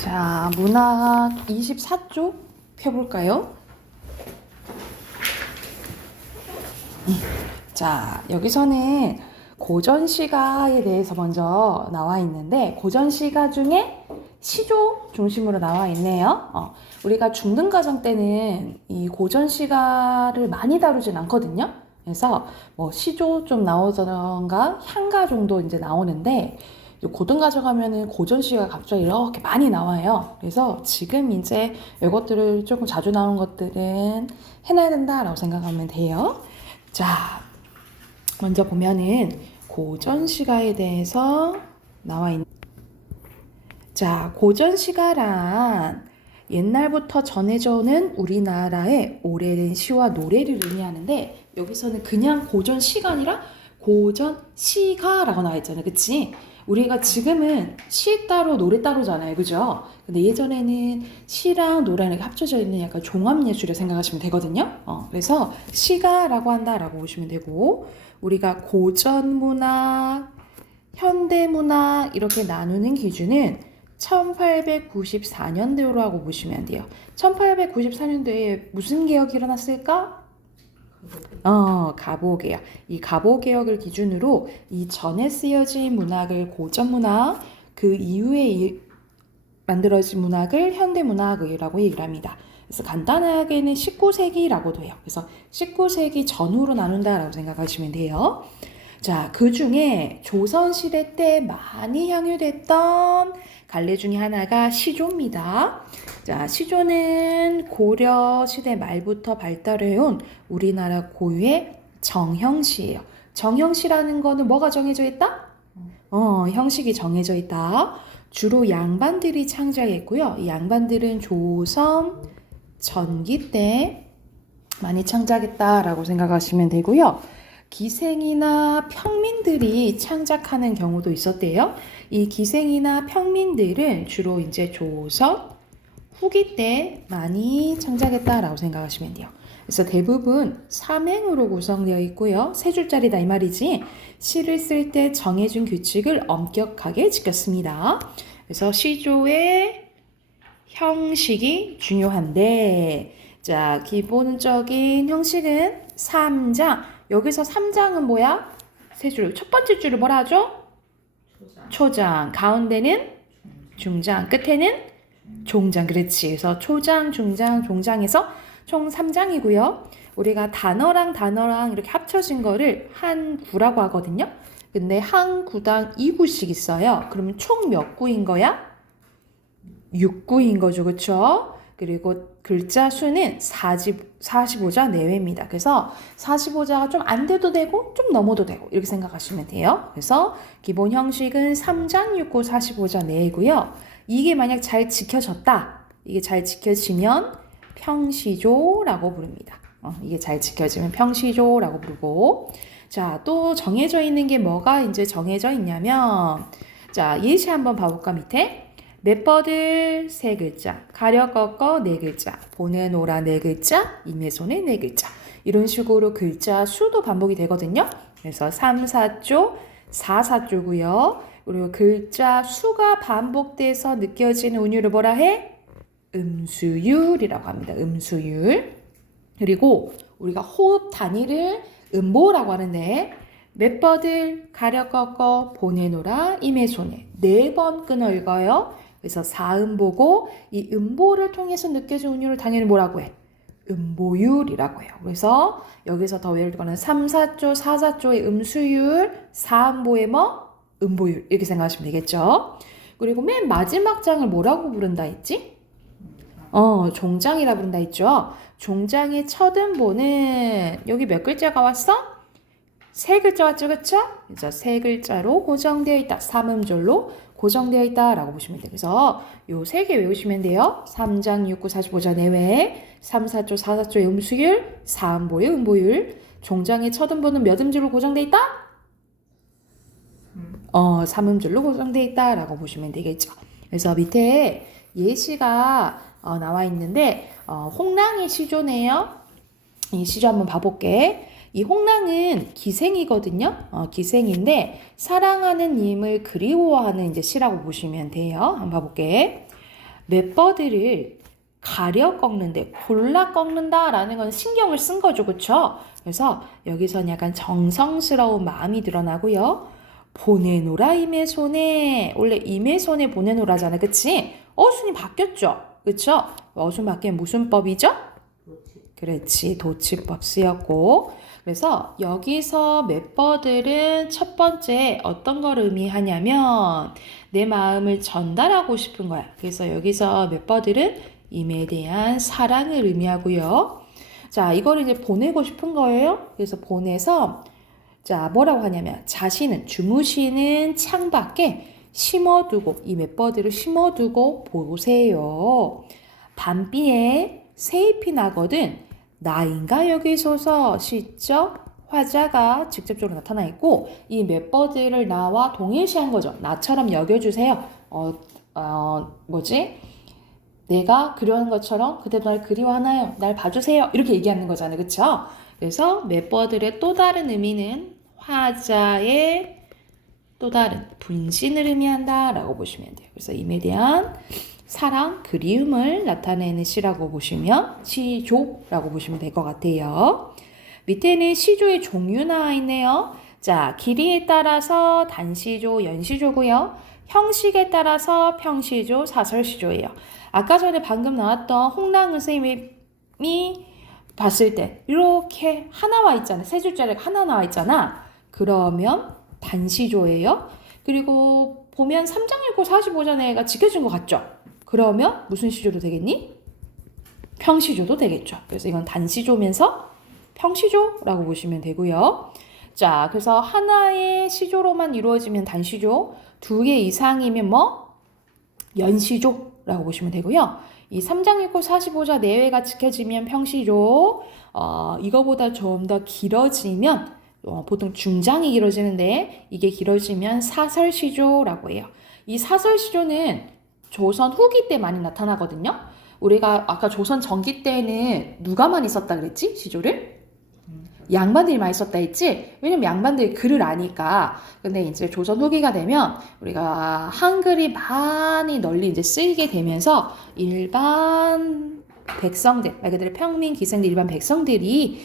자, 문학 24쪽 펴볼까요? 자, 여기서는 고전시가에 대해서 먼저 나와 있는데, 고전시가 중에 시조 중심으로 나와 있네요. 우리가 중등과정 때는 이 고전시가를 많이 다루진 않거든요. 그래서 뭐 시조 좀 나오던가 향가 정도 이제 나오는데, 고등과정 하면은 고전시가 갑자기 이렇게 많이 나와요. 그래서 지금 이제 이것들을 조금 자주 나오는 것들은 해놔야 된다라고 생각하면 돼요. 자, 먼저 보면은 고전시가에 대해서 나와 있는. 자, 고전시가란 옛날부터 전해져 오는 우리나라의 오래된 시와 노래를 의미하는데, 여기서는 그냥 고전시가 아니라 고전시가라고 나와 있잖아요. 그치? 우리가 지금은 시 따로 노래 따로잖아요. 그죠? 근데 예전에는 시랑 노래랑 이렇게 합쳐져 있는 약간 종합예술을 생각하시면 되거든요. 그래서 시가라고 한다라고 보시면 되고, 우리가 고전문학, 현대문학 이렇게 나누는 기준은 1894년도라고 보시면 돼요. 1894년도에 무슨 개혁이 일어났을까? 가보개혁. 이 가보개혁을 기준으로 이 전에 쓰여진 문학을 고전문학, 그 이후에 만들어진 문학을 현대문학이라고 얘기를 합니다. 그래서 간단하게는 19세기라고도 해요. 그래서 19세기 전후로 나눈다라고 생각하시면 돼요. 자, 그 중에 조선시대 때 많이 향유됐던 갈래 중에 하나가 시조입니다. 자, 시조는 고려 시대 말부터 발달해온 우리나라 고유의 정형시예요. 정형시라는 거는 뭐가 정해져 있다? 형식이 정해져 있다. 주로 양반들이 창작했고요. 이 양반들은 조선 전기 때 많이 창작했다라고 생각하시면 되고요. 기생이나 평민들이 창작하는 경우도 있었대요. 이 기생이나 평민들은 주로 이제 조선 후기 때 많이 창작했다라고 생각하시면 돼요. 그래서 대부분 삼행으로 구성되어 있고요. 세 줄짜리다 이 말이지. 시를 쓸 때 정해준 규칙을 엄격하게 지켰습니다. 그래서 시조의 형식이 중요한데, 자, 기본적인 형식은 3장. 여기서 3장은 뭐야? 세 줄. 첫 번째 줄을 뭐라 하죠? 초장. 가운데는 중장. 끝에는 종장. 그렇지. 그래서 초장, 중장, 종장에서 총 3장이고요. 우리가 단어랑 이렇게 합쳐진 거를 한 구라고 하거든요. 근데 한 구당 2구씩 있어요. 그러면 총 몇 구인 거야? 6구인 거죠. 그쵸? 그리고 글자 수는 45자 내외입니다. 그래서 45자가 좀 안 돼도 되고 좀 넘어도 되고 이렇게 생각하시면 돼요. 그래서 기본 형식은 3장 6구 45자 내외고요. 이게 만약 잘 지켜졌다. 이게 잘 지켜지면 평시조라고 부릅니다. 이게 잘 지켜지면 평시조라고 부르고, 자, 또 정해져 있는 게 뭐가 이제 정해져 있냐면, 자, 예시 한번 봐볼까 밑에? 맷버들 3글자, 가려 꺾어 4글자, 보내노라 4글자, 임의손에 4글자. 이런 식으로 글자 수도 반복이 되거든요. 그래서 3, 4조, 4, 4조고요. 그리고 글자 수가 반복돼서 느껴지는 운율을 뭐라 해? 음수율이라고 합니다. 음수율. 그리고 우리가 호흡 단위를 음보라고 하는데, 맷버들 가려 꺾어 보내노라 임의손에 4번 끊어 읽어요. 그래서 4음보고 이 음보를 통해서 느껴진 운율을 당연히 뭐라고 해? 음보율이라고 해요. 그래서 여기서 더 외울 거는 3, 4조, 4, 4조의 음수율, 4음보의 뭐? 음보율 이렇게 생각하시면 되겠죠. 그리고 맨 마지막 장을 뭐라고 부른다 했지? 종장이라 부른다 했죠. 종장의 첫 음보는 여기 몇 글자가 왔어? 3글자 왔죠, 그쵸? 그래서 3글자로 고정되어 있다. 3음절로 고정되어 있다라고 보시면 돼요. 그래서 요 3개 외우시면 돼요. 3장 6구 45자 내외, 3, 4조, 4, 4조의 음수율, 4음보의 음보율. 종장의 첫 음보는 몇 음절로 고정되어 있다? 3음절로 고정되어 있다라고 보시면 되겠죠. 그래서 밑에 예시가 나와 있는데, 홍랑의 시조네요. 이 시조 한번 봐볼게. 이 홍랑은 기생이거든요. 기생인데 사랑하는 님을 그리워하는 이제 시라고 보시면 돼요. 한번 봐볼게. 맷버들을 가려 꺾는데 골라 꺾는다라는 건 신경을 쓴 거죠. 그쵸? 그래서 여기선 약간 정성스러운 마음이 드러나고요. 보내노라 임의 손에, 원래 임의 손에 보내노라잖아. 그치? 어순이 바뀌었죠? 그쵸? 어순 바뀌면 무슨 법이죠? 그렇지. 도치법 쓰였고. 그래서 여기서 맷버들은 첫 번째 어떤 걸 의미하냐면 내 마음을 전달하고 싶은 거야. 그래서 여기서 맷버들은 임에 대한 사랑을 의미하고요. 자, 이거를 이제 보내고 싶은 거예요. 그래서 보내서 자, 뭐라고 하냐면 자신은 주무시는 창밖에 심어두고 이 맷버들을 심어두고 보세요. 밤비에 새잎이 나거든 나인가 여기소서 시죠? 화자가 직접적으로 나타나 있고 이 맷버들을 나와 동일시한 거죠. 나처럼 여겨주세요. 뭐지? 내가 그려한 것처럼 그대도 날 그리워하나요? 날 봐주세요. 이렇게 얘기하는 거잖아요. 그쵸? 그래서 맷버들의 또 다른 의미는 화자의 또 다른 분신을 의미한다 라고 보시면 돼요. 그래서 임에 대한 사랑, 그리움을 나타내는 시라고 보시면 시조라고 보시면 될 것 같아요. 밑에는 시조의 종류 나와 있네요. 자, 길이에 따라서 단시조, 연시조고요. 형식에 따라서 평시조, 사설시조예요. 아까 전에 방금 나왔던 홍랑은 선생님이 봤을 때 이렇게 하나 와 있잖아. 세 줄짜리가 하나 나와 있잖아. 그러면 단시조예요. 그리고 보면 3장 읽고 45장애가 지켜진 것 같죠? 그러면 무슨 시조도 되겠니? 평시조도 되겠죠. 그래서 이건 단시조면서 평시조라고 보시면 되고요. 자, 그래서 하나의 시조로만 이루어지면 단시조, 2개 이상이면 뭐? 연시조라고 보시면 되고요. 이 3장 읽고 45자 내외가 지켜지면 평시조, 이거보다 좀 더 길어지면 보통 중장이 길어지는데 이게 길어지면 사설시조라고 해요. 이 사설시조는 조선 후기 때 많이 나타나거든요. 우리가 아까 조선 전기 때는 누가 많이 썼다 그랬지? 시조를? 양반들이 많이 썼다 했지? 왜냐면 양반들이 글을 아니까. 근데 이제 조선 후기가 되면 우리가 한글이 많이 널리 이제 쓰이게 되면서 일반 백성들, 말 그대로 평민 기생들, 일반 백성들이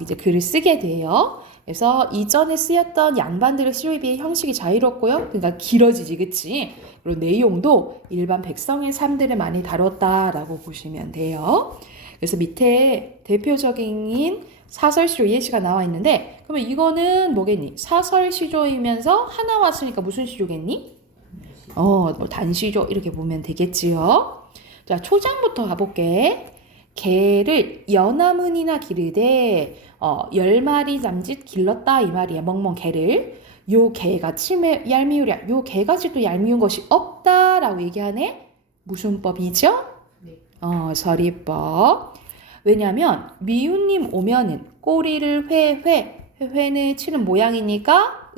이제 글을 쓰게 돼요. 그래서 이전에 쓰였던 양반들의 시조에 비해 형식이 자유롭고요. 그러니까 길어지지, 그치? 그리고 내용도 일반 백성의 삶들을 많이 다뤘다라고 보시면 돼요. 그래서 밑에 대표적인 사설시조 예시가 나와 있는데 그러면 이거는 뭐겠니? 사설시조이면서 하나 왔으니까 무슨 시조겠니? 뭐 단시조 이렇게 보면 되겠지요. 자, 초장부터 가볼게. 개를 연화문이나 기르되 10마리 잠짓 길렀다 이 말이야. 멍멍 개를. 요 개가 침에 얄미우랴. 요 개같이 얄미운 것이 없다라고 얘기하네. 무슨 법이죠? 네. 서리법. 왜냐면 미운님 오면은 꼬리를 회는 치는 모양이니까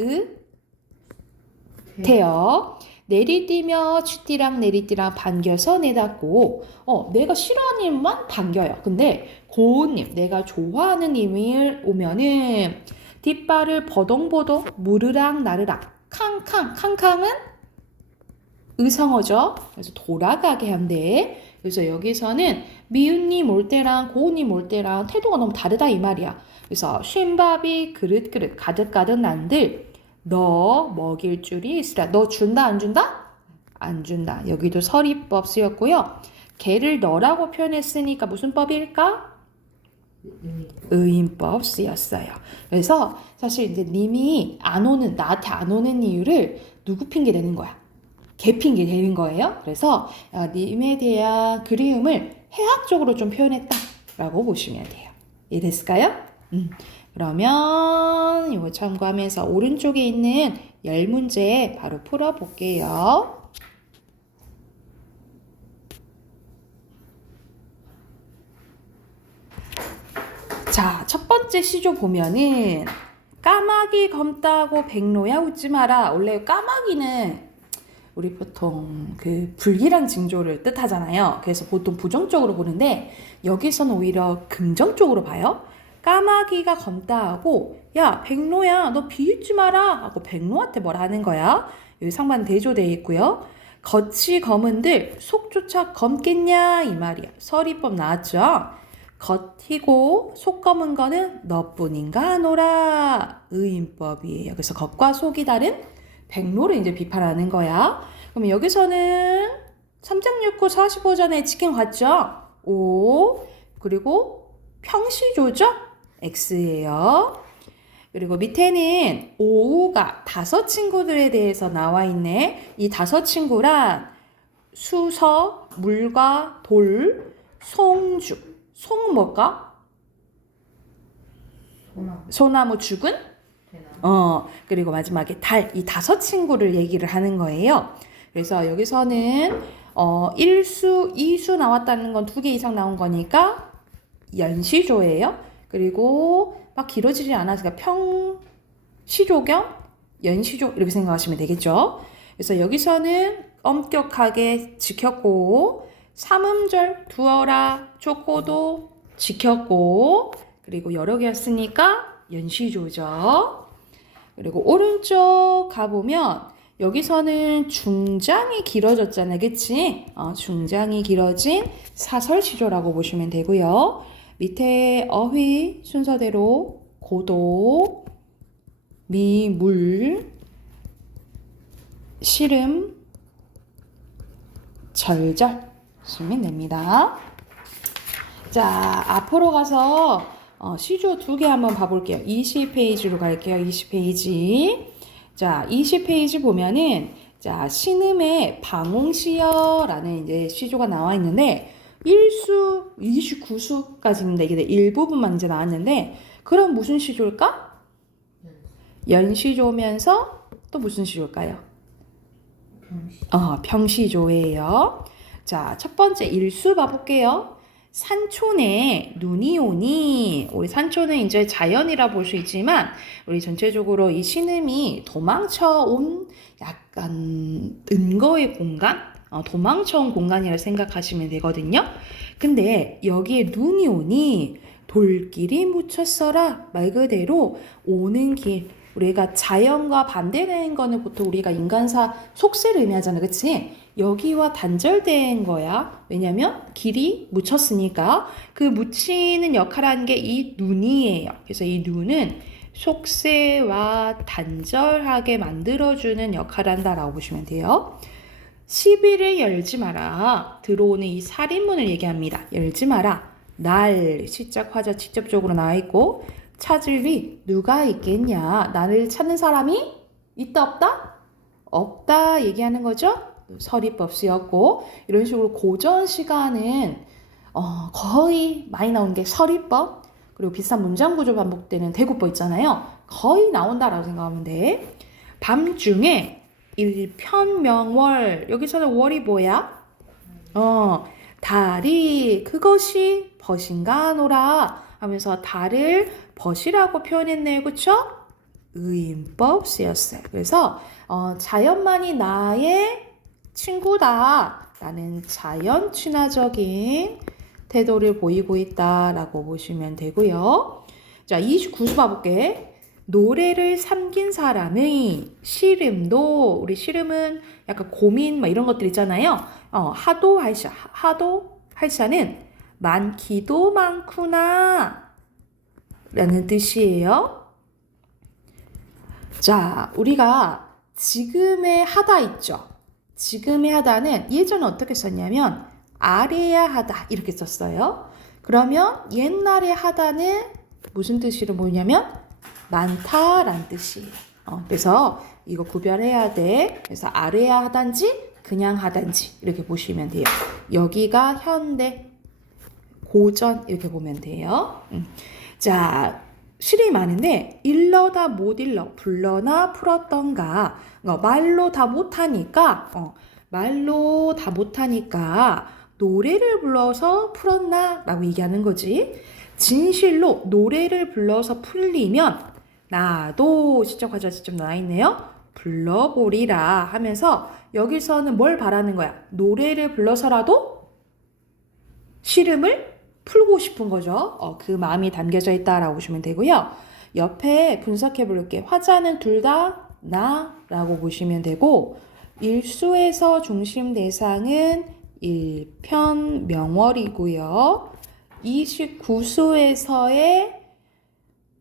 태요. 내리뛰며 쥐띠랑 내리띠랑 반겨서 내닫고 내가 싫어하는 님만 반겨요. 근데 고운님 내가 좋아하는 님을 오면은 뒷발을 버동보동 무르랑 나르랑 캉캉은 의성어죠. 그래서 돌아가게 한대. 그래서 여기서는 미운님 올 때랑 고운님 올 때랑 태도가 너무 다르다 이 말이야. 그래서 쉰밥이 그릇 가득 난들 너 먹일 줄이 있으라. 너 준다 안 준다? 안 준다. 여기도 서리법 쓰였고요. 개를 너라고 표현했으니까 무슨 법일까? 의인법 쓰였어요. 그래서 사실 이제 님이 나한테 안 오는 이유를 누구 핑계 대는 거야? 개 핑계 대는 거예요. 그래서 님에 대한 그리움을 해학적으로 좀 표현했다라고 보시면 돼요. 이해됐을까요? 그러면 이거 참고하면서 오른쪽에 있는 10문제 바로 풀어볼게요. 자, 첫 번째 시조 보면은 까마귀 검다고 백로야 웃지 마라. 원래 까마귀는 우리 보통 그 불길한 징조를 뜻하잖아요. 그래서 보통 부정적으로 보는데 여기서는 오히려 긍정적으로 봐요. 까마귀가 검다하고 야 백로야 너 비웃지 마라 하고 백로한테 뭐라 하는 거야. 여기 상반 대조되어 있고요. 겉이 검은들 속조차 검겠냐 이 말이야. 서리법 나왔죠? 겉이고 속 검은 거는 너뿐인가 하노라 의인법이에요. 그래서 겉과 속이 다른 백로를 이제 비판하는 거야. 그럼 여기서는 3.69 45전에 치킨 같죠? O 그리고 평시조죠? X예요. 그리고 밑에는 오우가 5 친구들에 대해서 나와 있네. 이 5 친구란 수서, 물과 돌, 송죽. 송 뭘까? 소나무 죽은? 그리고 마지막에 달. 이 5 친구를 얘기를 하는 거예요. 그래서 여기서는 1수, 2수 나왔다는 건 2개 이상 나온 거니까 연시조예요. 그리고 막 길어지지 않아서 평시조 겸 연시조 이렇게 생각하시면 되겠죠. 그래서 여기서는 엄격하게 지켰고 삼음절 두어라 초코도 지켰고 그리고 여러 개였으니까 연시조죠. 그리고 오른쪽 가보면 여기서는 중장이 길어졌잖아요. 그치? 중장이 길어진 사설시조라고 보시면 되고요. 밑에 어휘 순서대로 고도, 미, 물, 시름, 절절 쓰면 됩니다. 자, 앞으로 가서 시조 2개 한번 봐볼게요. 20페이지로 갈게요. 20페이지. 자, 20페이지 보면은 자, 신음의 방홍시여라는 이제 시조가 나와 있는데 1수, 29수까지입니다. 이게 일부분만 이제 나왔는데 그럼 무슨 시조일까? 연시조면서 또 무슨 시조일까요? 평시조예요. 자, 첫 번째 일수 봐볼게요. 산촌에 눈이 오니 우리 산촌은 이제 자연이라 볼 수 있지만 우리 전체적으로 이 신음이 도망쳐 온 약간 근거의 공간? 도망쳐온 공간이라 생각하시면 되거든요. 근데 여기에 눈이 오니 돌길이 묻혔어라 말 그대로 오는 길 우리가 자연과 반대되는 거는 보통 우리가 인간사 속세를 의미하잖아. 그치? 여기와 단절된 거야. 왜냐면 길이 묻혔으니까 그 묻히는 역할을 하는 게 이 눈이에요. 그래서 이 눈은 속세와 단절하게 만들어주는 역할을 한다라고 보시면 돼요. 시비를 열지 마라. 들어오는 이 살인문을 얘기합니다. 열지 마라. 날 시작 화자 직접적으로 나와 있고 찾을 리 누가 있겠냐. 나를 찾는 사람이 있다 없다? 없다 얘기하는 거죠. 서리법 쓰였고 이런 식으로 고전 시간은 거의 많이 나오는 게 서리법 그리고 비슷한 문장 구조 반복되는 대구법 있잖아요. 거의 나온다라고 생각하면 돼. 밤중에 일편명월 여기서는 월이 뭐야? 달이 그것이 벗인가 하노라 하면서 달을 벗이라고 표현했네요. 그쵸? 의인법 쓰였어요. 그래서 자연만이 나의 친구다 라는 자연 친화적인 태도를 보이고 있다라고 보시면 되고요. 자, 29수 봐볼게. 노래를 삼긴 사람의 시름도 우리 시름은 약간 고민 막 이런 것들 있잖아요. 하도 할샤는 많기도 많구나 라는 뜻이에요. 자, 우리가 지금의 하다 있죠. 지금의 하다는 예전에 어떻게 썼냐면 아래야 하다 이렇게 썼어요. 그러면 옛날의 하다는 무슨 뜻으로 보이냐면 많다라는 뜻이에요. 그래서 이거 구별해야 돼. 그래서 아래야 하단지 그냥 하단지 이렇게 보시면 돼요. 여기가 현대 고전 이렇게 보면 돼요. 자, 실이 많은데 일러다 못 일러 불러나 풀었던가 말로 다 못하니까 노래를 불러서 풀었나 라고 얘기하는 거지. 진실로 노래를 불러서 풀리면 나도 시적화자 직접 나와 있네요. 불러보리라 하면서 여기서는 뭘 바라는 거야? 노래를 불러서라도 시름을 풀고 싶은 거죠. 그 마음이 담겨져 있다라고 보시면 되고요. 옆에 분석해 볼게. 화자는 둘 다 나라고 보시면 되고 일수에서 중심 대상은 1편 명월이고요. 29수에서의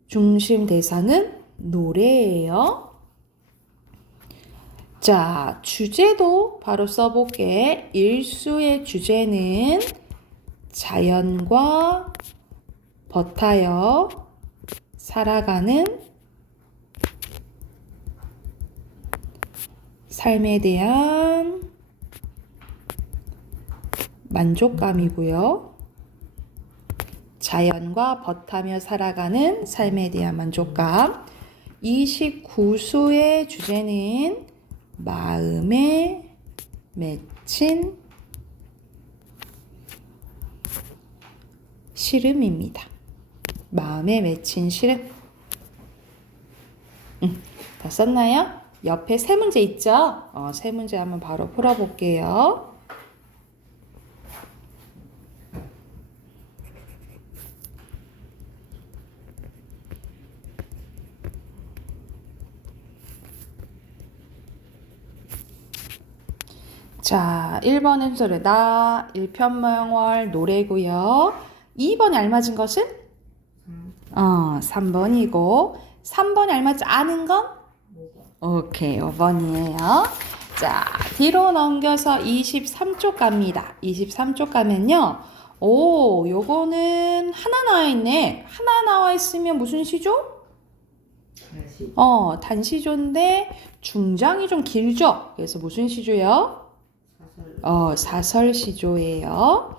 중심 대상은 노래예요. 자, 주제도 바로 써볼게. 일수의 주제는 자연과 버타여 살아가는 삶에 대한 만족감이고요. 자연과 버타며 살아가는 삶에 대한 만족감. 29수의 주제는 마음에 맺힌 시름입니다. 마음에 맺힌 시름. 다 썼나요? 옆에 세 문제 있죠? 세 문제 한번 바로 풀어볼게요. 자, 1번 순서를 나, 1편명월 노래고요. 2번에 알맞은 것은? 3번이고 3번에 알맞지 않은 건? 오케이, 5번이에요. 자, 뒤로 넘겨서 23쪽 갑니다. 23쪽 가면요. 오, 요거는 하나 나와 있네. 하나 나와 있으면 무슨 시조? 단시조인데 중장이 좀 길죠? 그래서 무슨 시조예요? 사설시조예요.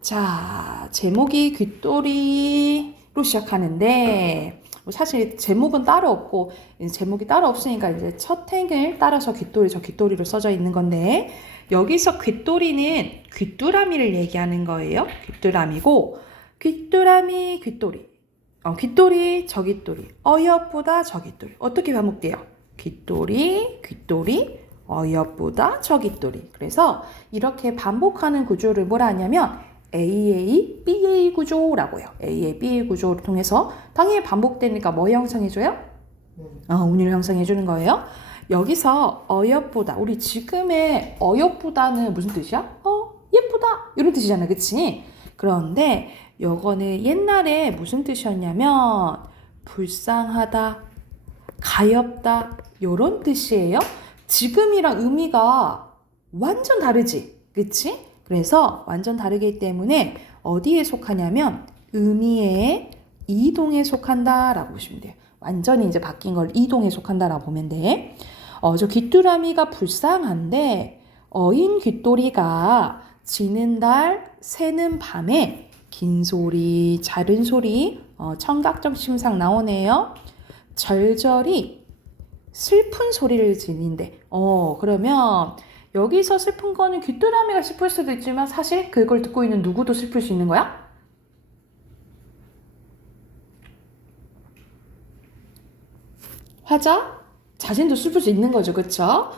자, 제목이 귓도리로 시작하는데 사실 제목은 따로 없고 제목이 따로 없으니까 이제 첫 행을 따라서 귓도리, 저 귓도리로 써져 있는 건데 여기서 귓도리는 귀뚜라미를 얘기하는 거예요. 귀뚜라미고 귀뚜라미 귓도리. 귓도리 저 귓도리. 어여쁘다 저 귓도리. 어떻게 반복돼요? 귓도리 귓도리 어여쁘다 저 귓도리. 그래서 이렇게 반복하는 구조를 뭐라 하냐면 AA, BA 구조라고 해요. AA, BA 구조를 통해서 당연히 반복되니까 뭐 형성해줘요? 운율 형성해주는 거예요. 여기서 어여쁘다. 우리 지금의 어여쁘다는 무슨 뜻이야? 예쁘다. 이런 뜻이잖아. 그치? 그런데 요거는 옛날에 무슨 뜻이었냐면 불쌍하다, 가엾다 요런 뜻이에요. 지금이랑 의미가 완전 다르지. 그치? 그래서 완전 다르기 때문에 어디에 속하냐면 의미의 이동에 속한다라고 보시면 돼요. 완전히 이제 바뀐 걸 이동에 속한다라고 보면 돼. 저 귀뚜라미가 불쌍한데 어인 귀토리가 지는 달 새는 밤에 긴 소리 작은 소리 청각적 심상 나오네요. 절절히 슬픈 소리를 지닌대. 그러면 여기서 슬픈 거는 귀뚜라미가 슬플 수도 있지만 사실 그걸 듣고 있는 누구도 슬플 수 있는 거야? 화자? 자신도 슬플 수 있는 거죠. 그쵸?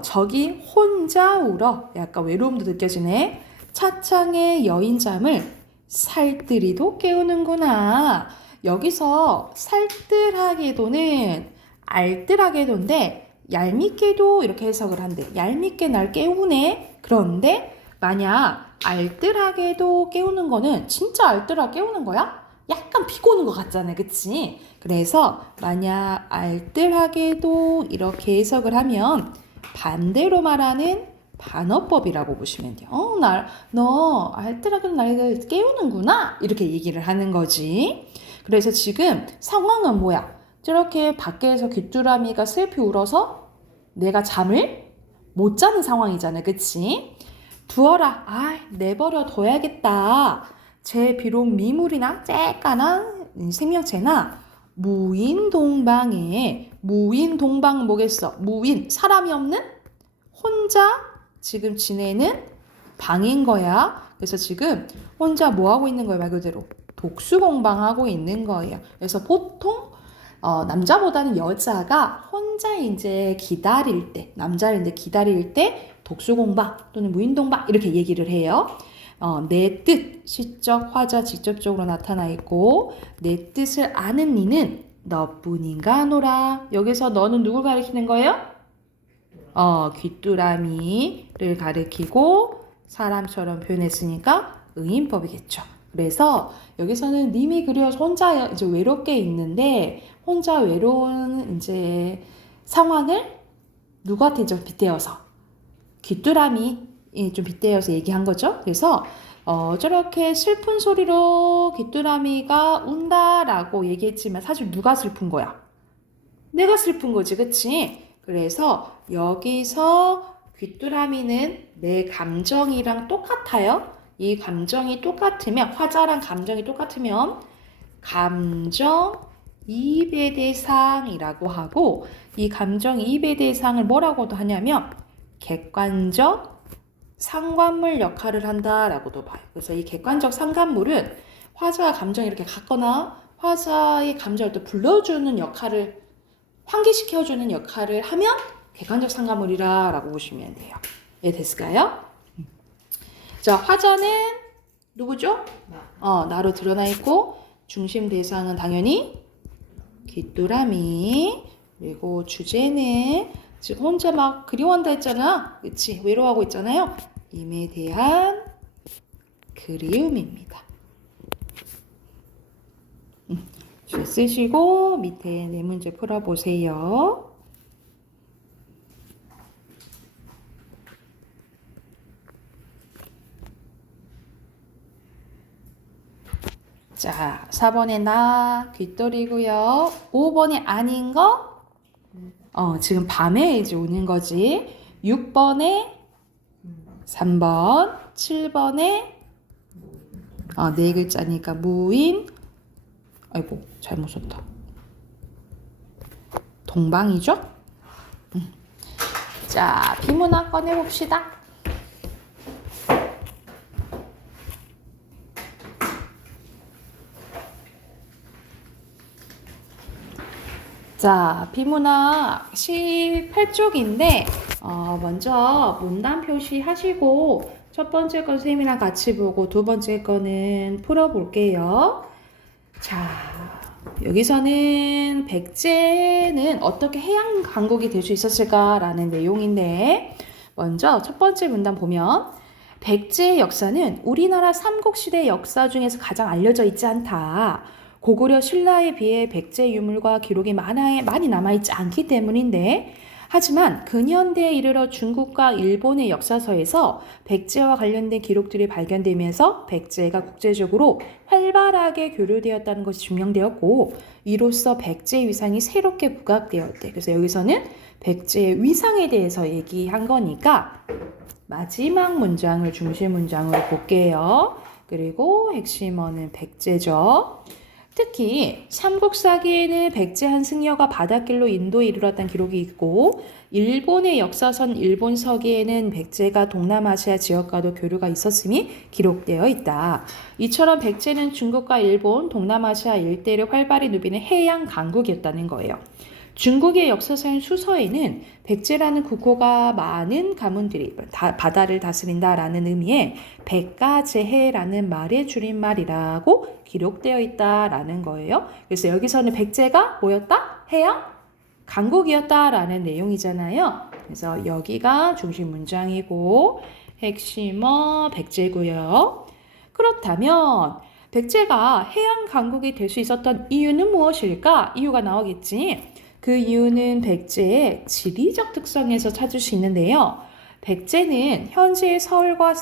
저기 혼자 울어. 약간 외로움도 느껴지네. 차창의 여인잠을 살뜰히도 깨우는구나. 여기서 살뜰하게도는 알뜰하게도인데 얄밉게도 이렇게 해석을 한대. 얄밉게 날 깨우네. 그런데 만약 알뜰하게도 깨우는 거는 진짜 알뜰하게 깨우는 거야? 약간 비꼬는 것 같잖아요. 그치? 그래서 만약 알뜰하게도 이렇게 해석을 하면 반대로 말하는 반어법이라고 보시면 돼요. 너 알뜰하게도 날 깨우는구나. 이렇게 얘기를 하는 거지. 그래서 지금 상황은 뭐야? 저렇게 밖에서 귀뚜라미가 슬피 울어서 내가 잠을 못 자는 상황이잖아요. 그치? 두어라. 내버려 둬야겠다. 쟤 비록 미물이나 쬐깐한 생명체나 무인동방에 무인동방 뭐겠어? 무인, 사람이 없는 혼자 지금 지내는 방인 거야. 그래서 지금 혼자 뭐 하고 있는 거예요? 말 그대로 독수공방하고 있는 거예요. 그래서 보통 남자보다는 여자가 혼자 이제 기다릴 때, 남자를 이제 기다릴 때 독수공방 또는 무인동방 이렇게 얘기를 해요. 내 뜻, 시적, 화자 직접적으로 나타나 있고 내 뜻을 아는 이는 너뿐인가 노라. 여기서 너는 누굴 가리키는 거예요? 귀뚜라미를 가리키고 사람처럼 표현했으니까 의인법이겠죠. 그래서 여기서는 님이 그려 혼자 이제 외롭게 있는데 혼자 외로운 이제 상황을 누구한테 좀 빗대어서 귀뚜라미 좀 빗대어서 얘기한 거죠. 그래서 저렇게 슬픈 소리로 귀뚜라미가 운다라고 얘기했지만 사실 누가 슬픈 거야? 내가 슬픈 거지, 그치? 그래서 여기서 귀뚜라미는 내 감정이랑 똑같아요. 이 감정이 똑같으면, 화자랑 감정이 똑같으면 감정 이입의 대상이라고 하고, 이 감정 이입의 대상을 뭐라고도 하냐면 객관적 상관물 역할을 한다라고도 봐요. 그래서 이 객관적 상관물은 화자와 감정이 이렇게 같거나 화자의 감정을 또 불러주는 역할을 환기시켜주는 역할을 하면 객관적 상관물이라고 보시면 돼요. 이해됐을까요? 자, 화자는 누구죠? 나로 드러나 있고 중심 대상은 당연히 귀뚜라미. 그리고 주제는 지금 혼자 막 그리워한다 했잖아. 그치? 외로워하고 있잖아요. 임에 대한 그리움입니다. 줄 쓰시고 밑에 네 문제 풀어보세요. 자, 4번에 나 귓돌이고요. 5번에 아닌 거 지금 밤에 이제 오는 거지. 6번에 3번, 7번에 네 글자니까 무인. 아이고, 잘못 썼다. 동방이죠? 자, 비문학 꺼내봅시다. 자, 비문학 18쪽인데 먼저 문단 표시하시고 첫 번째 건 선생님이랑 같이 보고 두 번째 거는 풀어볼게요. 자, 여기서는 백제는 어떻게 해양 강국이 될 수 있었을까라는 내용인데 먼저 첫 번째 문단 보면 백제의 역사는 우리나라 삼국시대 역사 중에서 가장 알려져 있지 않다. 고구려 신라에 비해 백제 유물과 기록이 많이 남아있지 않기 때문인데 하지만 근현대에 이르러 중국과 일본의 역사서에서 백제와 관련된 기록들이 발견되면서 백제가 국제적으로 활발하게 교류되었다는 것이 증명되었고 이로써 백제의 위상이 새롭게 부각되었대. 그래서 여기서는 백제의 위상에 대해서 얘기한 거니까 마지막 문장을 중심 문장으로 볼게요. 그리고 핵심어는 백제죠. 특히 삼국사기에는 백제 한 승려가 바닷길로 인도에 이르렀다는 기록이 있고 일본의 역사선 일본서기에는 백제가 동남아시아 지역과도 교류가 있었음이 기록되어 있다. 이처럼 백제는 중국과 일본, 동남아시아 일대를 활발히 누비는 해양 강국이었다는 거예요. 중국의 역사서인 수서에는 백제라는 국호가 많은 가문들이 바다를 다스린다라는 의미의 백가제해라는 말의 줄임말이라고 기록되어 있다라는 거예요. 그래서 여기서는 백제가 뭐였다? 해양 강국이었다라는 내용이잖아요. 그래서 여기가 중심 문장이고 핵심어 백제고요. 그렇다면 백제가 해양 강국이 될 수 있었던 이유는 무엇일까? 이유가 나오겠지. 그 이유는 백제의 지리적 특성에서 찾을 수 있는데요. 백제는 현재 서울과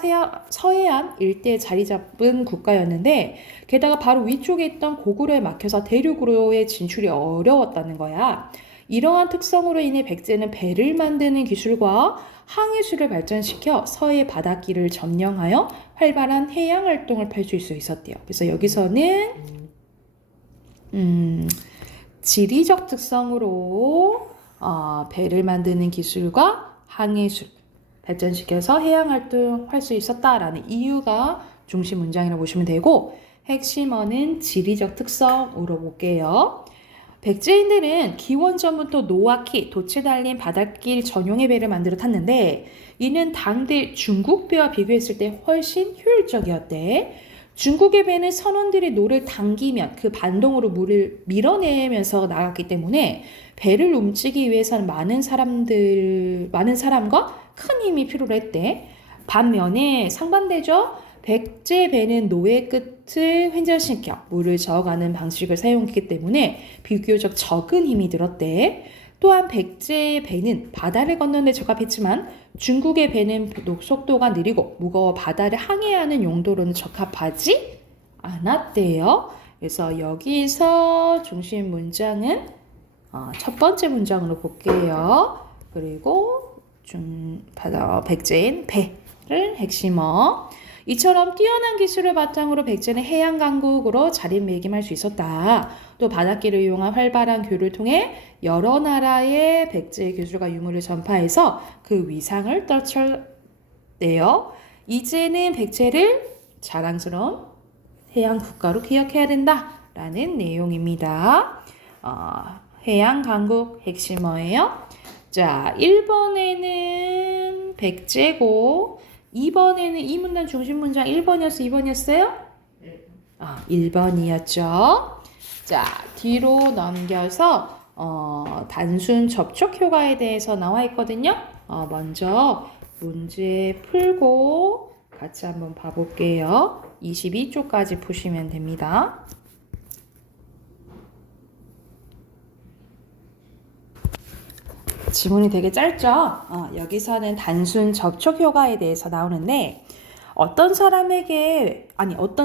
서해안 일대에 자리 잡은 국가였는데 게다가 바로 위쪽에 있던 고구려에 막혀서 대륙으로의 진출이 어려웠다는 거야. 이러한 특성으로 인해 백제는 배를 만드는 기술과 항해술을 발전시켜 서해 바닷길을 점령하여 활발한 해양 활동을 펼칠 수 있었대요. 그래서 여기서는 지리적 특성으로 배를 만드는 기술과 항해술 발전시켜서 해양 활동할 수 있었다라는 이유가 중심 문장이라고 보시면 되고 핵심어는 지리적 특성으로 볼게요. 백제인들은 기원 전부터 노아키, 돛에 달린 바닷길 전용의 배를 만들어 탔는데 이는 당대 중국 배와 비교했을 때 훨씬 효율적이었대. 중국의 배는 선원들이 노를 당기면 그 반동으로 물을 밀어내면서 나갔기 때문에 배를 움직이기 위해서는 많은 사람과 큰 힘이 필요로 했대. 반면에 상반되죠. 백제 배는 노의 끝을 회전시켜 물을 저어가는 방식을 사용했기 때문에 비교적 적은 힘이 들었대. 또한 백제의 배는 바다를 건너는 데 적합했지만 중국의 배는 속도가 느리고 무거워 바다를 항해하는 용도로는 적합하지 않았대요. 그래서 여기서 중심 문장은 첫 번째 문장으로 볼게요. 그리고 백제인 배를 핵심어. 이처럼 뛰어난 기술을 바탕으로 백제는 해양 강국으로 자리매김할 수 있었다. 또 바닷길을 이용한 활발한 교류를 통해 여러 나라의 백제의 기술과 유물을 전파해서 그 위상을 떨쳐내요. 이제는 백제를 자랑스러운 해양 국가로 기억해야 된다라는 내용입니다. 해양 강국 핵심어예요. 자, 1번에는 백제고 2번에는 이 문장 중심 문장 1번이었어, 2번이었어요? 1번이었죠. 자, 뒤로 넘겨서 단순 접촉 효과에 대해서 나와 있거든요. 먼저 문제 풀고 같이 한번 봐볼게요. 22쪽까지 푸시면 됩니다. 지문이 되게 짧죠? 여기서는 단순 접촉 효과에 대해서 나오는데 어떤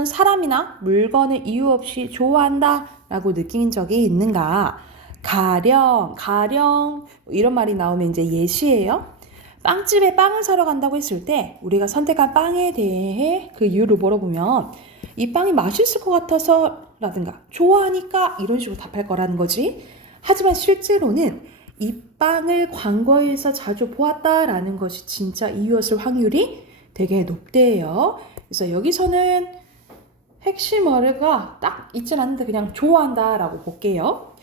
사람이나 물건을 이유 없이 좋아한다 라고 느낀 적이 있는가? 가령 이런 말이 나오면 이제 예시예요. 빵집에 빵을 사러 간다고 했을 때 우리가 선택한 빵에 대해 그 이유를 물어보면 이 빵이 맛있을 것 같아서 라든가 좋아하니까 이런 식으로 답할 거라는 거지. 하지만 실제로는 이 빵을 광고에서 자주 보았다라는 것이 진짜 이유였을 확률이 되게 높대요. 그래서 여기서는 핵심어가 딱 있진 않는데 그냥 좋아한다라고 볼게요.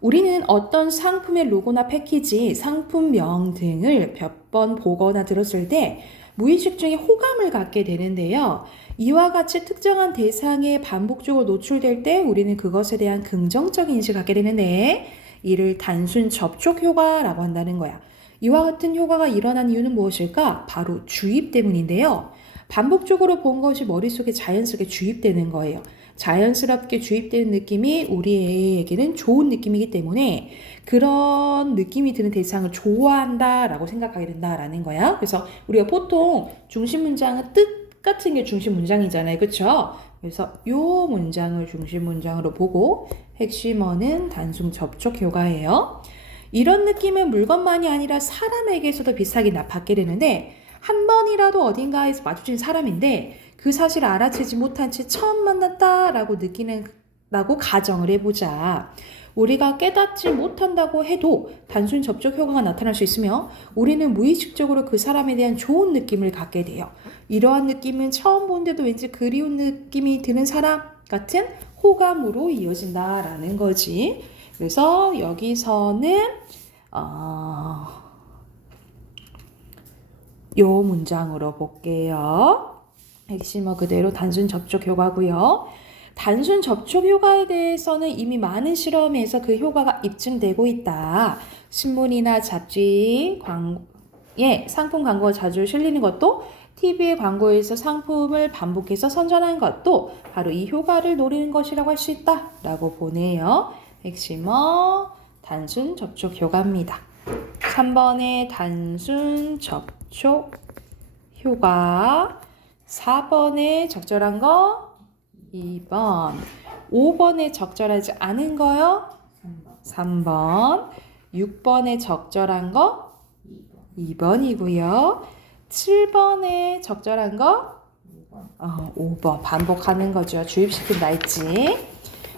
우리는 어떤 상품의 로고나 패키지, 상품명 등을 몇 번 보거나 들었을 때 무의식 중에 호감을 갖게 되는데요. 이와 같이 특정한 대상에 반복적으로 노출될 때 우리는 그것에 대한 긍정적인 인식을 갖게 되는데 이를 단순 접촉 효과라고 한다는 거야. 이와 같은 효과가 일어난 이유는 무엇일까? 바로 주입 때문인데요. 반복적으로 본 것이 머릿속에 자연스럽게 주입되는 거예요. 자연스럽게 주입되는 느낌이 우리에게는 좋은 느낌이기 때문에 그런 느낌이 드는 대상을 좋아한다라고 생각하게 된다라는 거야. 그래서 우리가 보통 중심 문장은 뜻 같은 게 중심 문장이잖아요. 그렇죠? 그래서 이 문장을 중심 문장으로 보고 핵심어는 단순 접촉 효과예요. 이런 느낌은 물건만이 아니라 사람에게서도 비슷하게 받게 되는데 한 번이라도 어딘가에서 마주친 사람인데 그 사실을 알아채지 못한 채 처음 만났다라고 느끼는다고 가정을 해보자. 우리가 깨닫지 못한다고 해도 단순 접촉 효과가 나타날 수 있으며 우리는 무의식적으로 그 사람에 대한 좋은 느낌을 갖게 돼요. 이러한 느낌은 처음 본데도 왠지 그리운 느낌이 드는 사람 같은 호감으로 이어진다라는 거지. 그래서 여기서는 요 문장으로 볼게요. 핵심어 그대로 단순 접촉 효과고요. 단순 접촉 효과에 대해서는 이미 많은 실험에서 그 효과가 입증되고 있다. 신문이나 잡지 광고에 상품 광고가 자주 실리는 것도 TV의 광고에서 상품을 반복해서 선전하는 것도 바로 이 효과를 노리는 것이라고 할 수 있다 라고 보네요. 핵심어 단순 접촉 효과입니다. 3번의 단순 접촉 효과, 4번에 적절한 거 2번, 5번에 적절하지 않은 거요 3번, 6번에 적절한 거 2번이고요. 7번에 적절한 거 5번 반복하는 거죠. 주입시킨다 했지.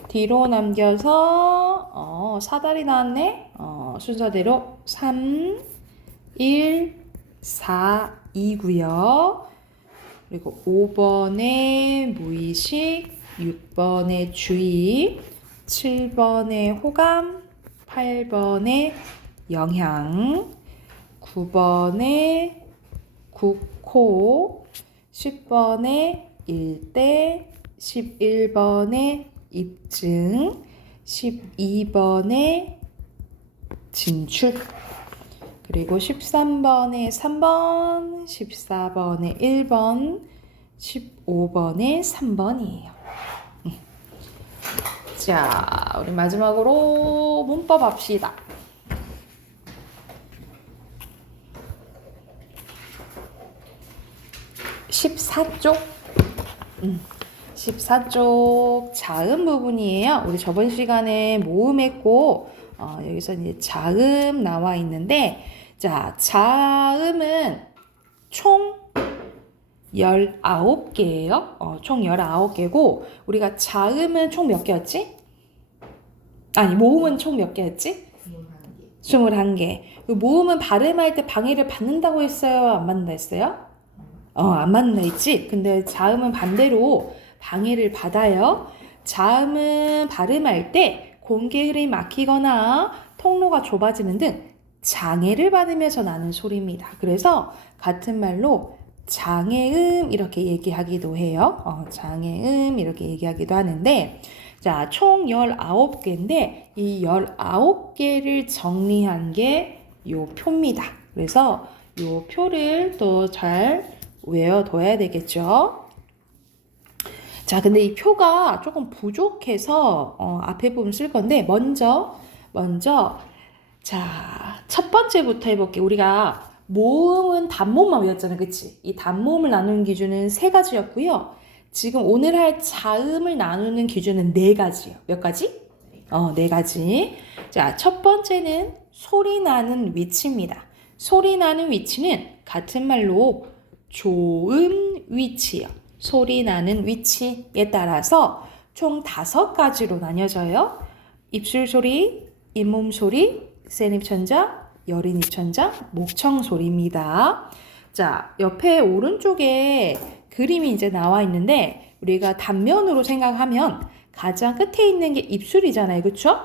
뒤로 남겨서 사다리 나왔네. 순서대로 3, 1, 4, 2고요. 그리고 5번에 무의식, 6번에 주의, 7번에 호감, 8번에 영향, 9번에 국호, 10번에 일대, 11번에 입증, 12번에 진출, 그리고 13번에 3번, 14번에 1번, 15번에 3번이에요. 자, 우리 마지막으로 문법 합시다. 14쪽 14쪽 자음 부분이에요. 우리 저번 시간에 모음했고 여기서 이제 자음 나와 있는데, 자, 자음은 총 19개예요. 총 19개고 우리가 자음은 총 몇 개였지? 아니, 모음은 총 몇 개였지? 21개. 모음은 발음할 때 방해를 받는다고 했어요? 안 받는다 했어요? 안 받는다 했지? 근데 자음은 반대로 방해를 받아요. 자음은 발음할 때 공기 흐름이 막히거나 통로가 좁아지는 등 장애를 받으면서 나는 소리입니다. 그래서 같은 말로 장애음 이렇게 얘기하기도 해요. 장애음 이렇게 얘기하기도 하는데, 자, 총 19개인데 이 19개를 정리한 게 요 표입니다. 그래서 요 표를 또 잘 외워둬야 되겠죠. 자, 근데 이 표가 조금 부족해서 앞에 부분 쓸 건데, 먼저 자, 첫 번째부터 해볼게요. 우리가 모음은 단모음만 외웠잖아요. 그치? 이 단모음을 나누는 기준은 3가지였고요. 지금 오늘 할 자음을 나누는 기준은 4가지예요. 몇 가지? 4가지. 자, 첫 번째는 소리 나는 위치입니다. 소리 나는 위치는 같은 말로 조음 위치요. 소리 나는 위치에 따라서 총 5가지로 나뉘어져요. 입술 소리, 잇몸 소리, 센 입천장, 여린 입천장, 목청 소리입니다. 자, 옆에 오른쪽에 그림이 이제 나와 있는데, 우리가 단면으로 생각하면 가장 끝에 있는 게 입술이잖아요. 그쵸?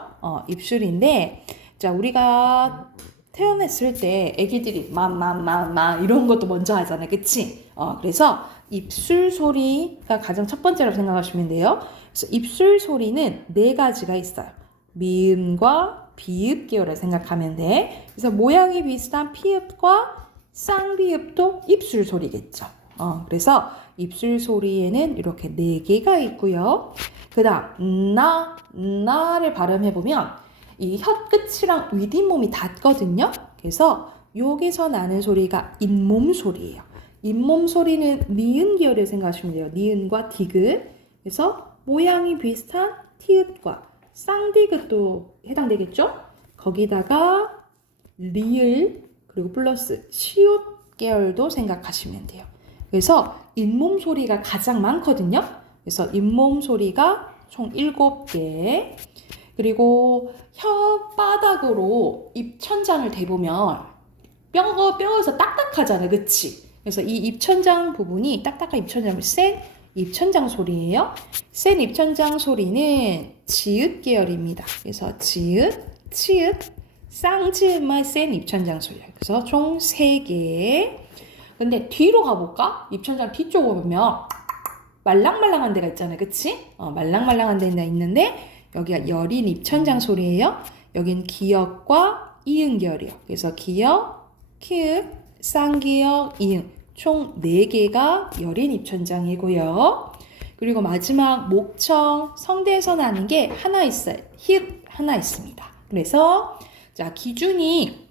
입술인데, 자, 우리가 태어났을 때 애기들이 마 이런 것도 먼저 하잖아요. 그치? 그래서 입술 소리가 가장 첫 번째라고 생각하시면 돼요. 그래서 입술 소리는 4가지가 있어요. 미음과 비읍 계열을 생각하면 돼. 그래서 모양이 비슷한 피읍과 쌍비읍도 입술 소리겠죠. 그래서 입술 소리에는 이렇게 4개가 있고요. 그 다음 나를 발음해보면 이 혀 끝이랑 윗잇몸이 닿거든요. 그래서 여기서 나는 소리가 잇몸 소리예요. 잇몸 소리는 니은 계열을 생각하시면 돼요. 니은과 디귿. 그래서 모양이 비슷한 티읕과 쌍디귿도 해당되겠죠? 거기다가 리을 그리고 플러스 시옷 계열도 생각하시면 돼요. 그래서 잇몸 소리가 가장 많거든요. 그래서 잇몸 소리가 총 7개. 그리고 혀바닥으로 입천장을 대보면 뼈에서 딱딱하잖아요. 그치? 그래서 이 입천장 부분이 딱딱한 입천장을 센 입천장 소리예요. 센 입천장 소리는 지읒 계열입니다. 그래서 지읒, 치읒, 쌍지읒만 센 입천장 소리예요. 그래서 총 3개. 근데 뒤로 가볼까? 입천장 뒤쪽으로 보면 말랑말랑한 데가 있잖아요. 그치? 말랑말랑한 데가 있는데 여기가 여린 입천장 소리예요. 여긴 기역과 이응 계열이에요. 그래서 기역, 키읔, 쌍기역, 이응 총 4개가 여린 입천장이고요. 그리고 마지막 목청, 성대에서 나는 게 하나 있어요. 히읗 하나 있습니다. 그래서 자, 기준이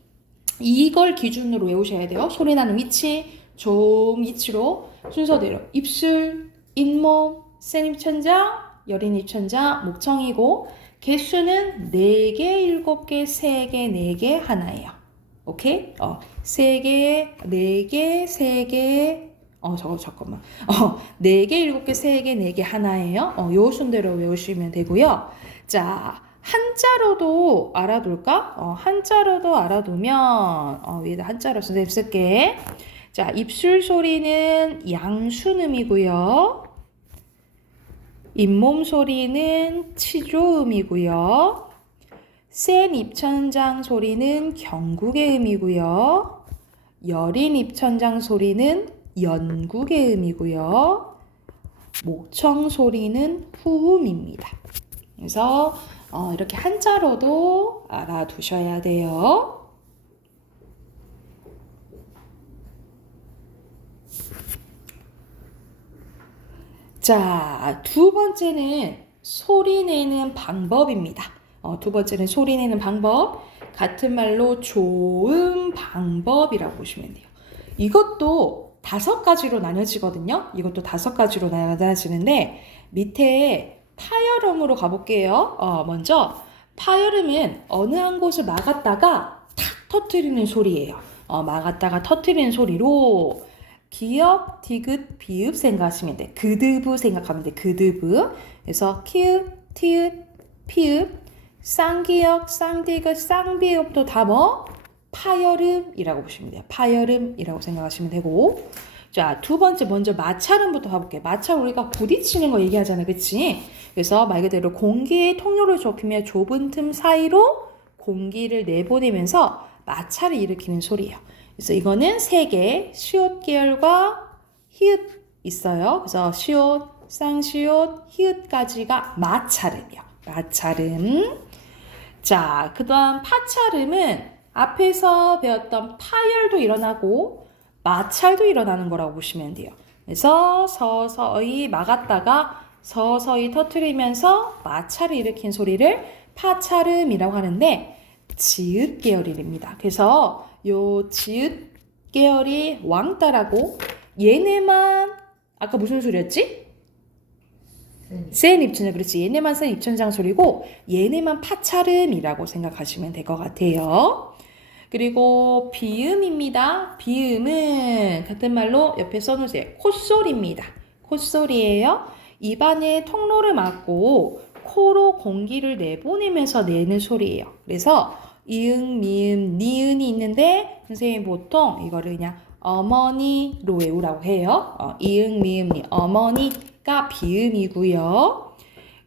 이걸 기준으로 외우셔야 돼요. 소리 나는 위치, 조음 위치로 순서대로 입술, 잇몸, 센 입천장, 여린 입천장, 목청이고 개수는 4개, 7개, 3개, 4개, 하나예요. 오케이? 3개, 4개, 3개, 잠깐만. 4개, 7개, 3개, 4개, 하나예요. 요 순대로 외우시면 되고요. 자, 한자로도 알아둘까? 한자로도 알아두면 위에다 한자로 선생님 쓸게. 자, 입술 소리는 양순음이고요. 잇몸 소리는 치조음이고요. 센 입천장 소리는 경국의 음이고요. 여린 입천장 소리는 연국의 음이고요. 목청 소리는 후음입니다. 그래서 이렇게 한자로도 알아두셔야 돼요. 자, 두 번째는 소리 내는 방법입니다. 두 번째는 소리 내는 방법. 같은 말로 조음 방법이라고 보시면 돼요. 이것도 5가지로 나뉘어지거든요. 이것도 5가지로 나눠지는데 밑에 파열음으로 가볼게요. 먼저 파열음은 어느 한 곳을 막았다가 탁 터뜨리는 소리예요. 막았다가 터뜨리는 소리로 기역, 디귿, 비읍 생각하시면 돼. 그드브 생각하면 돼. 그드브. 그래서 키읔, 티읕, 피읍, 쌍기역, 쌍디귿, 쌍비읍도 다 파열음이라고 보시면 돼요. 파열음이라고 생각하시면 되고. 자, 두 번째 먼저 마찰음부터 가볼게요. 마찰 우리가 부딪히는 거 얘기하잖아요. 그치? 그래서 말 그대로 공기의 통로를 좁히며 좁은 틈 사이로 공기를 내보내면서 마찰을 일으키는 소리예요. 그래서 이거는 3개, 시옷 계열과 히읗 있어요. 그래서 시옷, 쌍시옷, 히읗까지가 마찰음이요. 마찰음. 자, 그 다음 파찰음은 앞에서 배웠던 파열도 일어나고 마찰도 일어나는 거라고 보시면 돼요. 그래서 서서히 막았다가 서서히 터뜨리면서 마찰을 일으킨 소리를 파찰음이라고 하는데 지읒 계열입니다. 그래서 요 지읒 계열이 왕따라고 얘네만 아까 무슨 소리였지? 센 입천장. 그렇지. 얘네만 센 입천장 소리고 얘네만 파찰음이라고 생각하시면 될 것 같아요. 그리고 비음입니다. 비음은 같은 말로 옆에 써놓으세요. 콧소리입니다. 콧소리예요. 입안에 통로를 막고 코로 공기를 내보내면서 내는 소리예요. 그래서 이응, 미음, 니은이 있는데 선생님이 보통 이거를 그냥 어머니로 외우라고 해요. 이응, 미음, 니. 어머니가 비음이고요.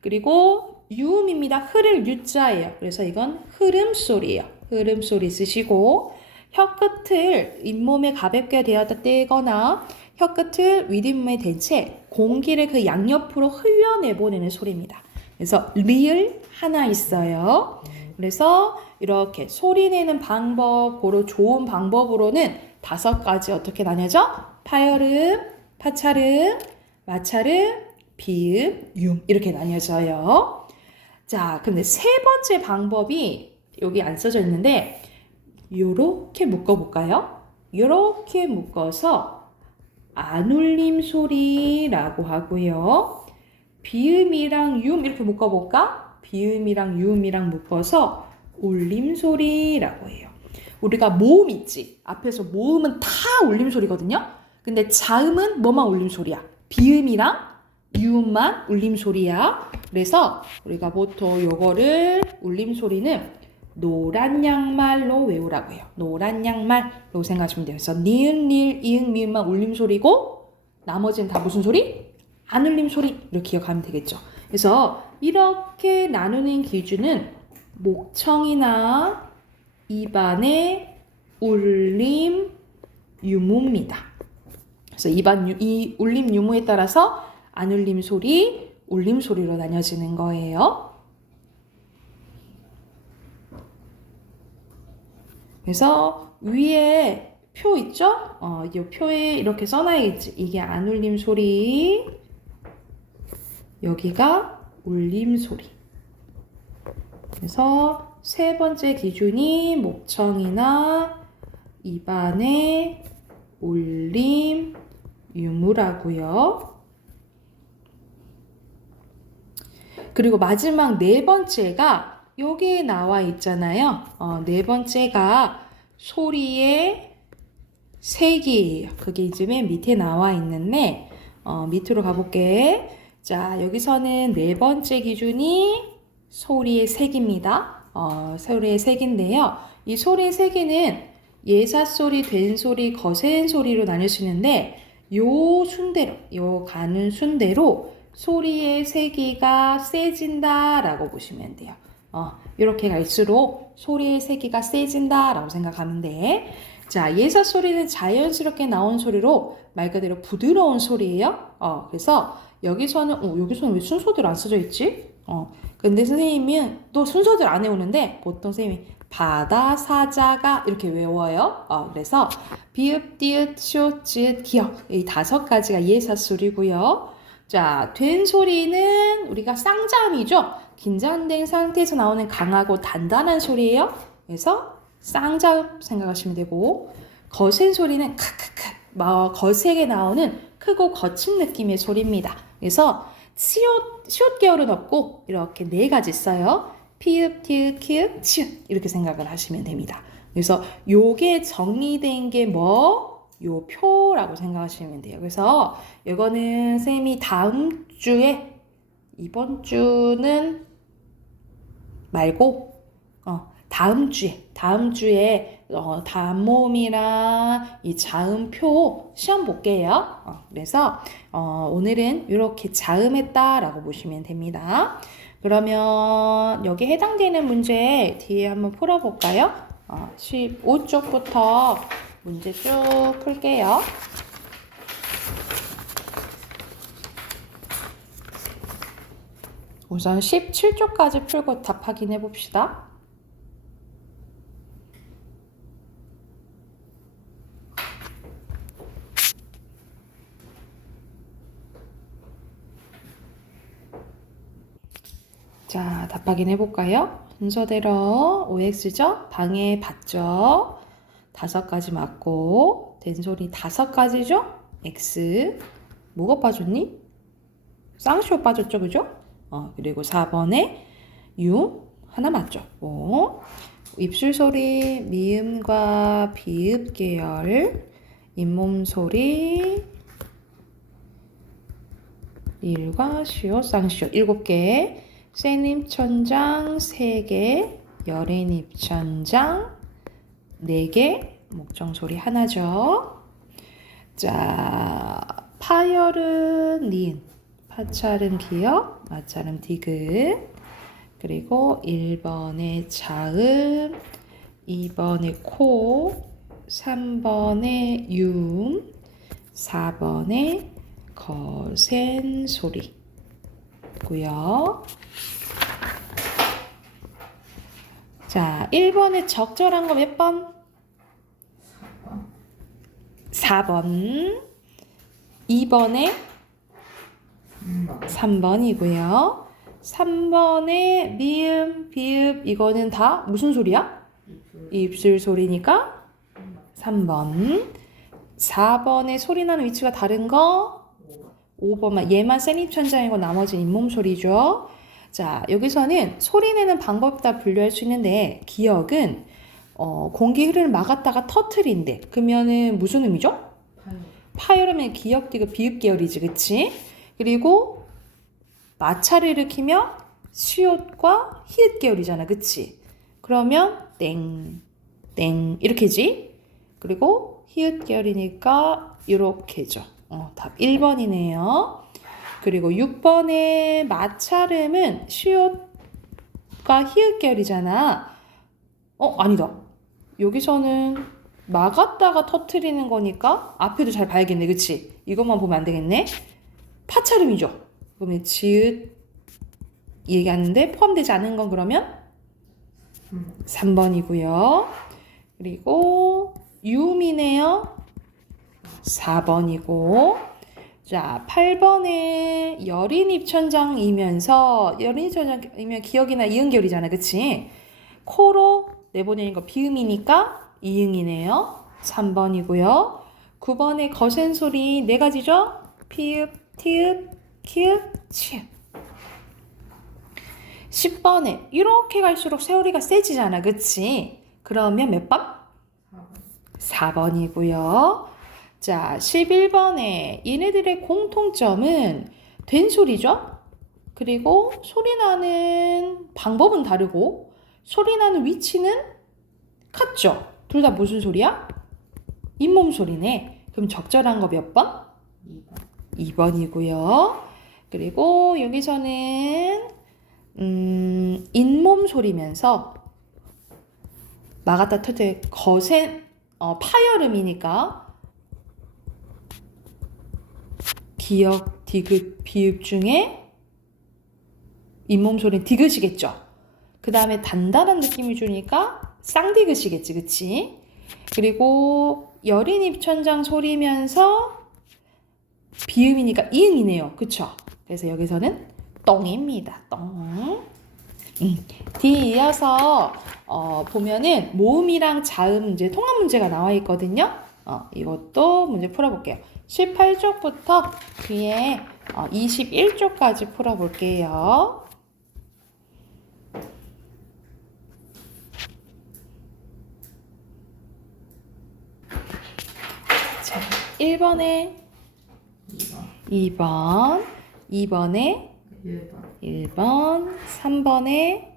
그리고 유음입니다. 흐를 유자예요. 그래서 이건 흐름소리예요. 흐름소리 쓰시고 혀끝을 잇몸에 가볍게 대어다 떼거나 혀끝을 윗잇몸에 댄 채 공기를 그 양옆으로 흘려내보내는 소리입니다. 그래서 리을 하나 있어요. 그래서 이렇게 소리 내는 방법, 고로 좋은 방법으로는 5가지 어떻게 나뉘어져? 파열음, 파찰음, 마찰음, 비음, 융 이렇게 나뉘어져요. 자, 근데 3번째 방법이 여기 안 써져 있는데 요렇게 묶어볼까요? 요렇게 묶어서 안울림 소리라고 하고요. 비음이랑 유음 이렇게 묶어볼까? 비음이랑 유음이랑 묶어서 울림소리라고 해요. 우리가 모음 있지? 앞에서 모음은 다 울림소리거든요? 근데 자음은 뭐만 울림소리야? 비음이랑 유음만 울림소리야. 그래서 우리가 보통 요거를 울림소리는 노란 양말로 외우라고 해요. 노란 양말로 생각하시면 돼요. 그래서 니은, 리을, 이응, 미음만 울림소리고 나머지는 다 무슨 소리? 안 울림 소리 이렇게 기억하면 되겠죠. 그래서 이렇게 나누는 기준은 목청이나 입안의 울림 유무입니다. 그래서 이 울림 유무에 따라서 안 울림 소리, 울림 소리로 나뉘어지는 거예요. 그래서 위에 표 있죠? 이 표에 이렇게 써놔야겠지. 이게 안 울림 소리, 여기가 울림 소리. 그래서 3번째 기준이 목청이나 입안의 울림 유무라고요. 그리고 마지막 4번째가 여기에 나와 있잖아요. 4번째가 소리의 색이에요. 그게 이제 맨 밑에 나와 있는데 밑으로 가볼게. 자, 여기서는 4번째 기준이 소리의 색입니다. 소리의 색인데요. 이 소리의 색에는 예사소리, 된소리, 거센소리로 나뉘어지는데 요 순대로, 요 가는 순대로 소리의 세기가 세진다라고 보시면 돼요. 이렇게 갈수록 소리의 세기가 세진다라고 생각하면 돼. 자, 예사 소리는 자연스럽게 나온 소리로 말 그대로 부드러운 소리예요. 그래서 여기서는 왜 순서대로 안 써져 있지? 근데 선생님은 또 순서대로 안 외우는데 보통 선생님이 바다, 사자가 이렇게 외워요. 그래서 비읍, 디귿, 시옷, 지읒, 기역 이 5가지가 예사 소리고요. 자, 된 소리는 우리가 쌍자음이죠. 긴장된 상태에서 나오는 강하고 단단한 소리예요. 그래서 쌍자음 생각하시면 되고 거센 소리는 크크크 거세게 나오는 크고 거친 느낌의 소리입니다. 그래서 시옷 계열은 없고 이렇게 4가지 써요. 피읍, 티읕, 키읔, 치읓 이렇게 생각을 하시면 됩니다. 그래서 요게 정리된 게 요 표라고 생각하시면 돼요. 그래서 이거는 쌤이 다음 주에 이번 주는 말고 다음 주에 단모음이랑 이 자음표 시험 볼게요. 그래서 오늘은 이렇게 자음했다라고 보시면 됩니다. 그러면 여기 해당되는 문제 뒤에 한번 풀어볼까요? 15쪽부터 문제 쭉 풀게요. 우선 17쪽까지 풀고 답 확인해 봅시다. 자, 답 확인해 볼까요? 순서대로 OX죠? 방해 받죠? 5가지 맞고 된소리 5가지죠? X 뭐가 빠졌니? 쌍시옷 빠졌죠, 그죠? 그리고 4번에 U 하나 맞죠? 입술 소리 미음과 비읍 계열, 잇몸 소리 일과 시옷, 쌍시옷 7개, 센 입천장 3개, 여린 입천장 4개, 목정 소리 하나죠. 자, 파열은 니은, 파찰은 기역, 마찰은 디귿, 그리고 1번에 자음, 2번에 코, 3번에 윰, 4번에 거센 소리고요. 자, 1번에 적절한 거 몇 번? 4번. 2번에 3번이고요. 3번에 미음, 비읍 이거는 다 무슨 소리야? 입술 소리니까 3번. 4번에 소리 나는 위치가 다른 거 5번만 얘만 센 입천장이고 나머지는 잇몸 소리죠. 자, 여기서는 소리 내는 방법 다 분류할 수 있는데 기역은 공기 흐름을 막았다가 터트린대. 그러면은 무슨 의미죠? 파열하면 기역, 디귿, 비읍 계열이지, 그치? 그리고 마찰을 일으키며 시옷과 히읗 계열이잖아, 그치? 그러면 땡, 땡 이렇게지? 그리고 히읗 계열이니까 이렇게죠. 답 1번이네요. 그리고 6번의 마찰음은 시옷과 히읗 계열이잖아. 아니다. 여기서는 막았다가 터트리는 거니까 앞에도 잘 봐야겠네, 그치? 이것만 보면 안 되겠네. 파찰음이죠. 그러면 지읒 얘기하는데 포함되지 않은 건 그러면 3번이고요. 그리고 유음이네요. 4번이고 자 8번에 여린 입천장이면서 여린 입천장이면 기역이나 이응 계열이잖아, 그치? 코로 내보내는 거 비음이니까 이응이네요. 3번이고요. 9번에 거센 소리 4가지죠? 피읍, 티읍, 키읔, 치읓. 10번에 이렇게 갈수록 세월이가 세지잖아, 그치? 그러면 몇 번? 4번이고요. 자, 11번에 얘네들의 공통점은 된 소리죠? 그리고 소리 나는 방법은 다르고 소리 나는 위치는 같죠? 둘 다 무슨 소리야? 잇몸 소리네. 그럼 적절한 거 몇 번? 2번이고요. 그리고 여기서는 잇몸 소리면서 막았다 터뜨려 거센 파열음이니까 기역, 디귿, 비읍 중에 잇몸 소리는 디귿이겠죠. 그 다음에 단단한 느낌이 주니까 쌍디귿이겠지, 그치? 그리고 여린 입천장 소리면서 비음이니까 이응이네요, 그쵸? 그래서 여기서는 똥입니다, 똥. 뒤에 이어서 보면은 모음이랑 자음 이제 통합 문제가 나와 있거든요. 이것도 문제 풀어볼게요. 18쪽부터 뒤에 21쪽까지 풀어볼게요. 자, 1번에 2번, 2번에 1번, 3번에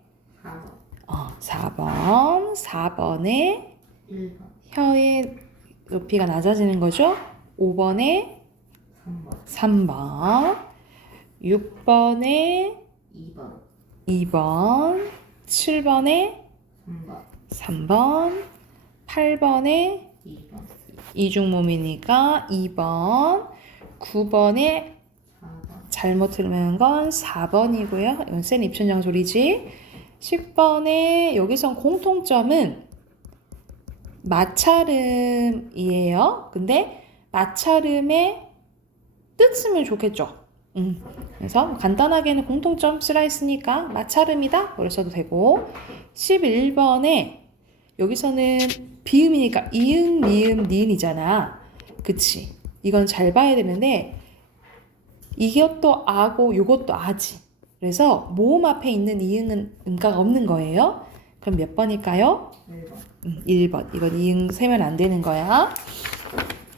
4번, 4번에 1번, 혀의 높이가 낮아지는 거죠. 5번에 3번, 6번에 2번, 2번, 7번에 3번, 8번에 2번, 이중모음이니까 2번, 9번에 4번, 잘못 들으면 건 4번이고요. 이건 센 입천장 소리지. 10번에 여기선 공통점은 마찰음이에요. 근데 마찰음의 뜻 쓰면 좋겠죠. 그래서 간단하게는 공통점 쓰라 했으니까 마찰음이다 그러셔도 되고 11번에 여기서는 비음이니까 이응, 미음, 니은이잖아. 그치? 이건 잘 봐야 되는데 이것도 아고 요것도 아지. 그래서 모음 앞에 있는 이응은 음가가 없는 거예요. 그럼 몇 번일까요? 1번, 1번. 이건 이응 세면 안 되는 거야.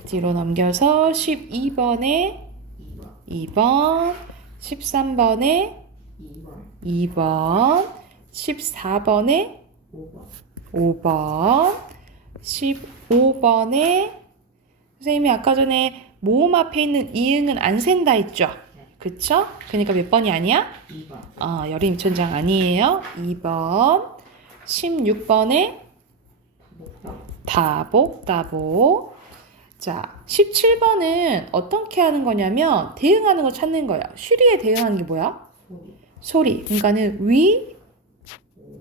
뒤로 넘겨서 12번에 2번, 13번에 2번, 14번에 5번, 15번에 선생님이 아까 전에 모음 앞에 있는 이응은 안 센다 했죠? 그쵸? 그러니까 몇 번이 아니야? 2번, 여린 입천장 아니에요. 2번, 16번에 다복. 자, 17번은 어떻게 하는 거냐면 대응하는 거 찾는 거야. 쉬리에 대응하는 게 뭐야? 소리. 그러니까는 위,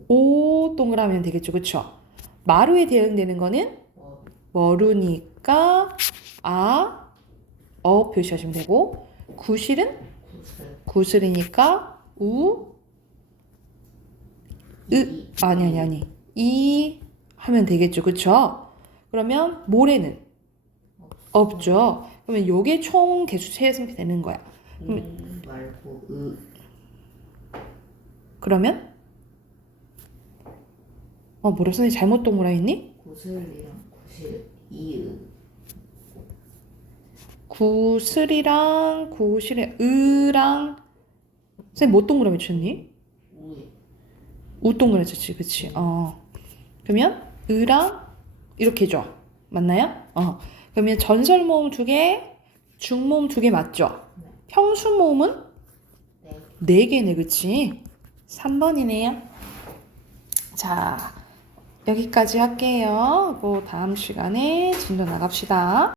오 동그라미 되겠죠. 그쵸? 마루에 대응되는 거는 머루니까 표시하시면 되고 구실은 구슬이니까 아니 이 하면 되겠죠. 그쵸? 그러면 모래는 없죠. 그러면 요게 총 개수 세으면 되는 거야. 말고 그러면 뭐라 선생님 잘못 동그라 했니? 구슬이랑 구실 이응 구슬이랑 구실에 으랑 선생님 못 동그라미 쳤니? 우에 우 동그라미 쳤지. 그치? 그러면 으랑 이렇게 줘. 맞나요? 그러면 전설 모음 2개, 중모음 2개 맞죠? 형수 모음은 4개네. 그치? 3번이네요. 자, 여기까지 할게요. 뭐 다음 시간에 진도 나갑시다.